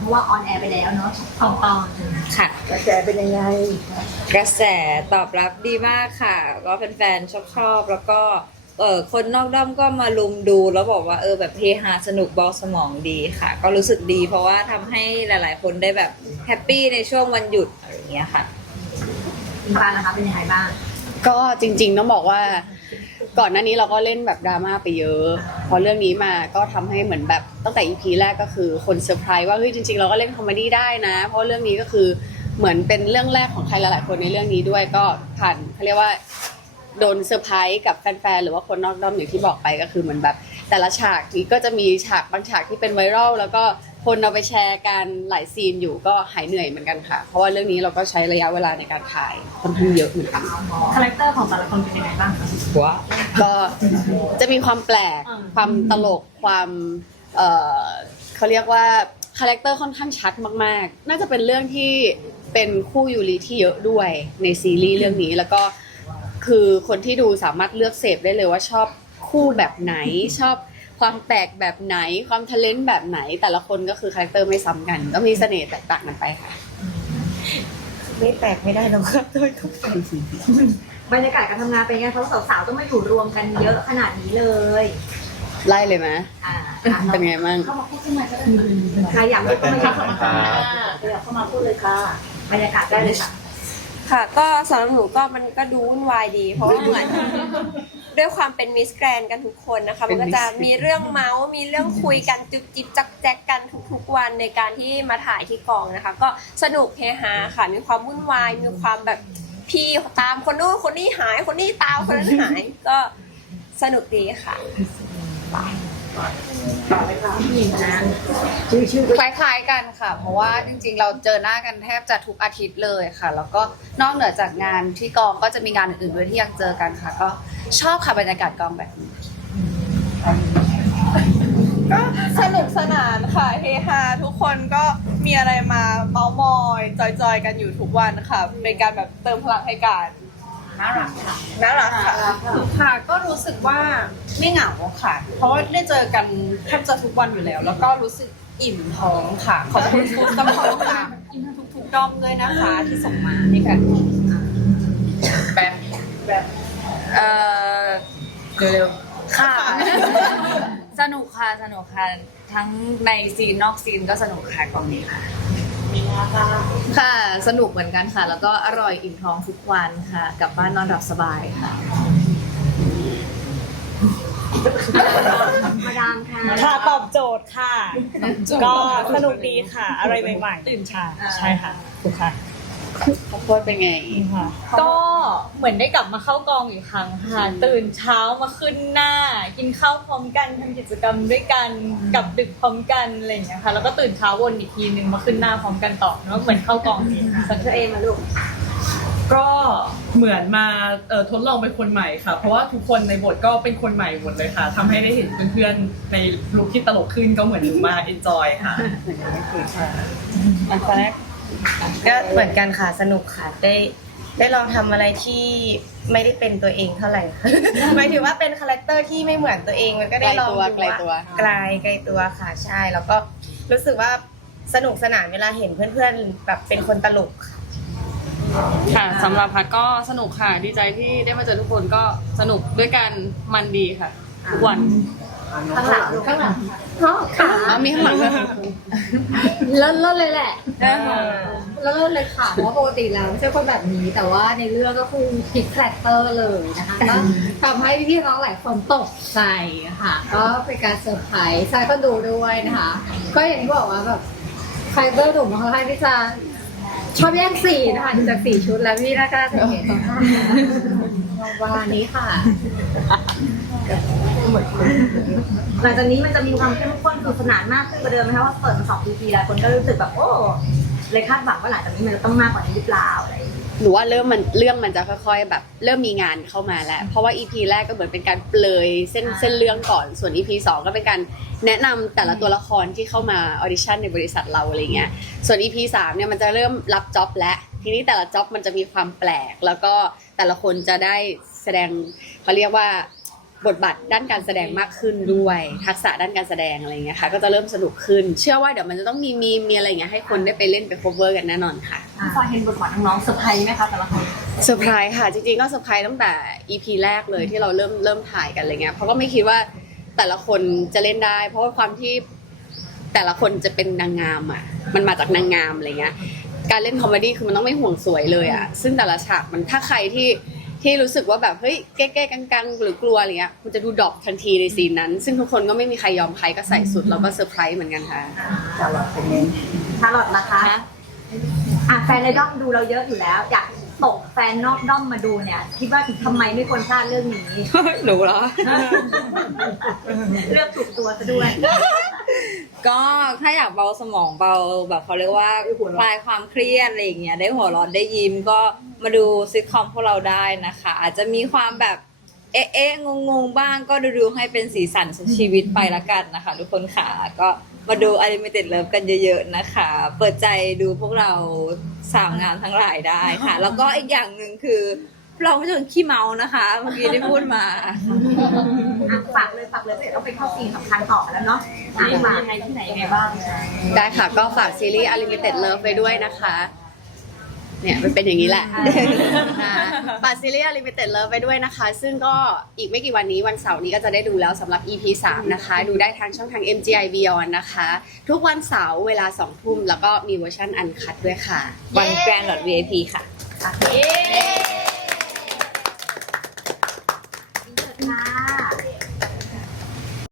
เพราะว่าออนแอร์ไปแล้วเนาะสองตอนค่ะ กระแสเป็นยังไง กระแสตอบรับดีมากค่ะ ก็แฟนๆชอบชอบๆแล้วก็เออคนนอกด้อมก็มาลุมดูแล้วบอกว่าเออแบบเฮฮาสนุกเบาสมองดีค่ะ ก็รู้สึกดีเพราะว่าทำให้หลาย ๆ คนได้แบบแฮปปี้ในช่วงวันหยุดอะไรอย่างเงี้ยค่ะ คุณปานนะคะเป็นยังไงบ้าง ก็จริงๆต้องบอกว่า ก่อนหน้านี้เราก็เล่นแบบดราม่าไปเยอะ พอเรื่องนี้มาก็ทำให้เหมือนแบบตั้งแต่ EP แรกก็คือคนเซอร์ไพรส์ว่าเฮ้ยจริง ๆ เราก็เล่นคอมเมดี้ได้นะ เพราะเรื่องนี้ก็คือเหมือนเป็นเรื่องแรกของใครหลายๆคนในเรื่องนี้ด้วยก็ผ่านเขาเรียกว่าโดนเซอร์ไพรส์กับแฟนๆหรือว่าคนนอกด้อมอย่างที่บอกไปก็คือเหมือนแบบ แต่ละฉากที่ก็จะมีฉากบางฉากที่เป็นไวรัลแล้วก็ คนเอาไปแชร์กันหลายซีนอยู่ก็หายเหนื่อยเหมือนกันค่ะ เพราะว่าเรื่องนี้เราก็ใช้ระยะเวลาในการถ่ายค่อนข้างเยอะเหมือนกันคาแรคเตอร์ของแต่ละคนเป็นยังไงบ้างคะว้าก็จะมีความแปลกอ่าความตลกความเออเขาเรียกว่าคาแรคเตอร์ค่อนข้างชัดมากๆ น่าจะเป็นเรื่องที่เป็นคู่ยูริที่เยอะด้วยในซีรีส์เรื่องนี้แล้วก็คือคนที่ดูสามารถเลือกเสพได้เลยว่าชอบคู่แบบไหนชอบ ความแปลกแบบไหนความทะเลนแบบไหน แต่ละคนก็คือคาแรคเตอร์ไม่ซ้ำกัน ก็มีเสน่ห์แตกต่างกันไปค่ะ ไม่แตกไม่ได้หรอกครับด้วยทุกคนบรรยากาศการทำงานเป็นยังไงเพราะสาวๆต้องมาอยู่รวมกันเยอะขนาดนี้เลยไล่เลยไหมอ่าเป็นไงบ้างเข้ามาพูดขึ้นมาก็ได้ใครอยากพูดก็มาอยากเข้ามาพูดอยากเข้ามาพูดเลยค่ะบรรยากาศได้เลยค่ะ ค่ะ ก็สำหรับหนูก็มันก็ดูวุ่นวายดี เพราะว่าเหมือน ด้วยความเป็นมิสแกรนกันทุกคนนะคะเป็มันนก็จะ Miss มีเรื่องเมาส์มีเรื่องคุยกันจุกจิบจักแจกกันทุกๆวันในการที่มาถ่ายที่กองนะคะ ก็สนุกเฮฮาค่ะ มีความวุ่นวาย มีความแบบพี่ตามคนนู้นคนนี้หาย คนนี้ตามคนนั้นหาย ก็สนุกดีค่ะ คล้ายๆกันค่ะ เพราะว่าจริงๆ เราเจอหน้ากันแทบจะทุกอาทิตย์เลยค่ะ แล้วก็นอกเหนือจากงานที่กองก็จะมีงานอื่นๆด้วยที่ยังเจอกันค่ะ ก็ชอบค่ะบรรยากาศกองแบบนี้ ก็สนุกสนานค่ะเฮฮาทุกคนก็มีอะไรมาเมามอย จอยๆ กันอยู่ทุกวันค่ะเป็นการแบบเติมพลังให้กัน น่ารักค่ะ น่ารักค่ะ ค่ะก็รู้สึกว่าไม่เหงาค่ะ เพราะว่าได้เจอกันแทบจะทุกวันอยู่แล้ว แล้วก็รู้สึกอิ่มท้องค่ะ ขอบคุณทุกสปอร์ตค่ะทุกๆด้อมด้วยนะคะ ที่ส่งมาให้กันแบบแบบเอ่อเร็วๆค่ะ สนุกค่ะ สนุกค่ะ ทั้งในซีนนอกซีนก็สนุกค่ะกองนี้ค่ะ ค่ะ สนุกเหมือนกันค่ะ แล้วก็อร่อยอิ่มท้องทุกวันค่ะ กลับบ้านนอนหลับสบายค่ะ มาดามค่ะค่ะตอบโจทย์ค่ะ ก็สนุกดีค่ะ อะไรใหม่ๆตื่นค่ะใช่ค่ะถูกค่ะ ขอโทษเป็นไงค่ะก็เหมือนได้กลับมาเข้ากองอีกครั้งค่ะ ตื่นเช้ามาขึ้นหน้า กินข้าวพร้อมกันทำกิจกรรมด้วยกันกลับดึกพร้อมกันอะไรอย่างเงี้ยค่ะ แล้วก็ตื่นเช้าวนอีกทีนึงมาขึ้นหน้าพร้อมกันต่อเนอะเหมือนเข้ากองเองค่ะสัญชาเองมาลูกก็เหมือนมาเอ่อทดลองเป็นคนใหม่ค่ะ เพราะว่าทุกคนในบทก็เป็นคนใหม่หมดเลยค่ะทำให้ได้เห็นเพื่อนๆในลุคที่ตลกขึ้นก็เหมือนมาเอนจอยค่ะอันแรก ก็เหมือนกันค่ะสนุกค่ะได้ได้ลองทำอะไรที่ไม่ได้เป็นตัวเองเท่าไหร่ หมายถึงว่าเป็นคาแรคเตอร์ที่ไม่เหมือนตัวเองมันก็ได้ลองดูไกลตัว ไกลไกลตัวค่ะใช่ แล้วก็รู้สึกว่าสนุกสนานเวลาเห็นเพื่อนๆแบบเป็นคนตลกค่ะ ค่ะสำหรับพัดก็สนุกค่ะ ดีใจที่ได้มาเจอทุกคนก็สนุกด้วยกันมันดีค่ะทุกวัน ข้างหลังลูกข้างหลังเพราะขาอ๋อมีข้างหลังด้วยเลิศเลิศเลยแหละเลิศเลิศเลยค่ะเพราะว่าปกติแล้วไม่ใช่คนแบบนี้ แต่ว่าในเรื่องก็คือพลิกคาแรคเตอร์เลยนะคะก็ทำให้พี่ๆน้องหลายคนตกใจค่ะ ก็เป็นการเซอร์ไพรส์ใช่ก็ดูด้วยนะคะ ก็อย่างที่บอกว่าแบบคาแรคเตอร์หนุ่มค่อนข้างที่จะชอบแย่งสีนะคะดูจากสีชุดแล้วพี่น่าจะเห็น วันนี้ค่ะ หลังจากนี้มันจะมีความเข้มข้นสนุกสนานมากขึ้นกว่าเดิมไหมคะว่าเปิดมาสอง EP แล้วคนก็รู้สึกแบบโอ้เลยคาดหวังว่าหลังจากนี้มันจะต้องมากกว่านี้หรือเปล่าอะไรอย่างเงี้ย หนูว่าเริ่มมันเรื่องมันจะค่อยๆ แบบเริ่มมีงานเข้ามาแล้ว เพราะว่า EP แรกก็เหมือนเป็นการเปลยเส้นอ่า เส้นเรื่องก่อนส่วน EP สองก็เป็นการแนะนำแต่ละตัวละครที่เข้ามาออดิชั่นในบริษัทเราอะไรเงี้ยส่วน EP สามเนี่ยมันจะเริ่มรับจ็อบแล้ว ทีนี้แต่ละจ็อบมันจะมีความแปลก แล้วก็แต่ละคนจะได้แสดงเขาเรียกว่าบทบาทด้านการแสดงมากขึ้นด้วย ทักษะด้านการแสดงอะไรอย่างเงี้ยค่ะ ก็จะเริ่มสนุกขึ้น เชื่อว่าเดี๋ยวมันจะต้องมีมีมมีอะไรอย่างเงี้ยให้คนได้ไปเล่นไป cover กันแน่นอนค่ะพอเห็นบทบาทน้องๆเซอร์ไพรส์ไหมคะแต่ละคนเซอร์ไพรส์ค่ะ จริงๆก็เซอร์ไพรส์ตั้งแต่ EP แรกเลยที่เราเริ่มเริ่มถ่ายกันอะไรเงี้ยเพราะก็ไม่คิดว่าแต่ละคนจะเล่นได้ เพราะว่าความที่แต่ละคนจะเป็นนางงามอะ มันมาจากนางงามอะไรเงี้ย การเล่นคอมเมดี้คือมันต้องไม่ห่วงสวยเลยอะซึ่งแต่ละฉากมันถ้าใครที่ที่รู้สึกว่าแบบเฮ้ยแก้ๆกังๆ หรือกลัวอะไรเงี้ยมันจะดูดรอปทันทีในซีนนั้น ซึ่งทุกคนก็ไม่มีใครยอมใครก็ใส่สุดแล้วก็เซอร์ไพรส์เหมือนกันค่ะชาลอตนะคะอะแฟนในด้อมดูเราเยอะอยู่แล้ว อยาก ตกแฟนนอกด้อมมาดูเนี่ย คิดว่าทำไมไม่ควรพลาดเรื่องนี้ หนูเหรอ เลือกถูกตัวซะด้วย ก็ถ้าอยากเบาสมองเบาแบบเขาเรียกว่าคลายความเครียดอะไรอย่างเงี้ยได้หัวเร้อนได้ยิ้มก็มาดูซิทคอมพวกเราได้นะคะ อาจจะมีความแบบเอ๊ะเอ๊ะงงงๆบ้างก็ดูดูๆให้เป็นสีสันของชีวิตไปละกันนะคะ ทุกคนค่ะก็ มาดู Unlimited Love กันเยอะๆนะคะ เปิดใจดูพวกเราสาวงามทั้งหลายได้ค่ะ แล้วก็อีกอย่างหนึ่งคือเราไม่ใช่คนขี้เมานะคะ เมื่อกี้ได้พูดมา อะฝากเลยฝากเลยเดี๋ยวต้องไปเข้าซีนสำคัญต่อแล้วเนาะอะฝากในที่ไหนยังไงบ้าง ได้ค่ะ ก็ฝากซีรีส์ Unlimited Love ไปด้วยนะคะ เนี่ยมันเป็นอย่างนี้แหละค่ะฝากซีรีส์ Unlimited Love ไปด้วยนะคะ ซึ่งก็อีกไม่กี่วันนี้วันเสาร์นี้ก็จะได้ดูแล้วสำหรับ EP 3 นะคะ ดูได้ทางช่องทาง MGI Beyond นะคะ ทุกวันเสาร์เวลา 2 ทุ่ม แล้วก็มีเวอร์ชันอันคัดด้วยค่ะ วันแกรนด์ VIP ค่ะเย้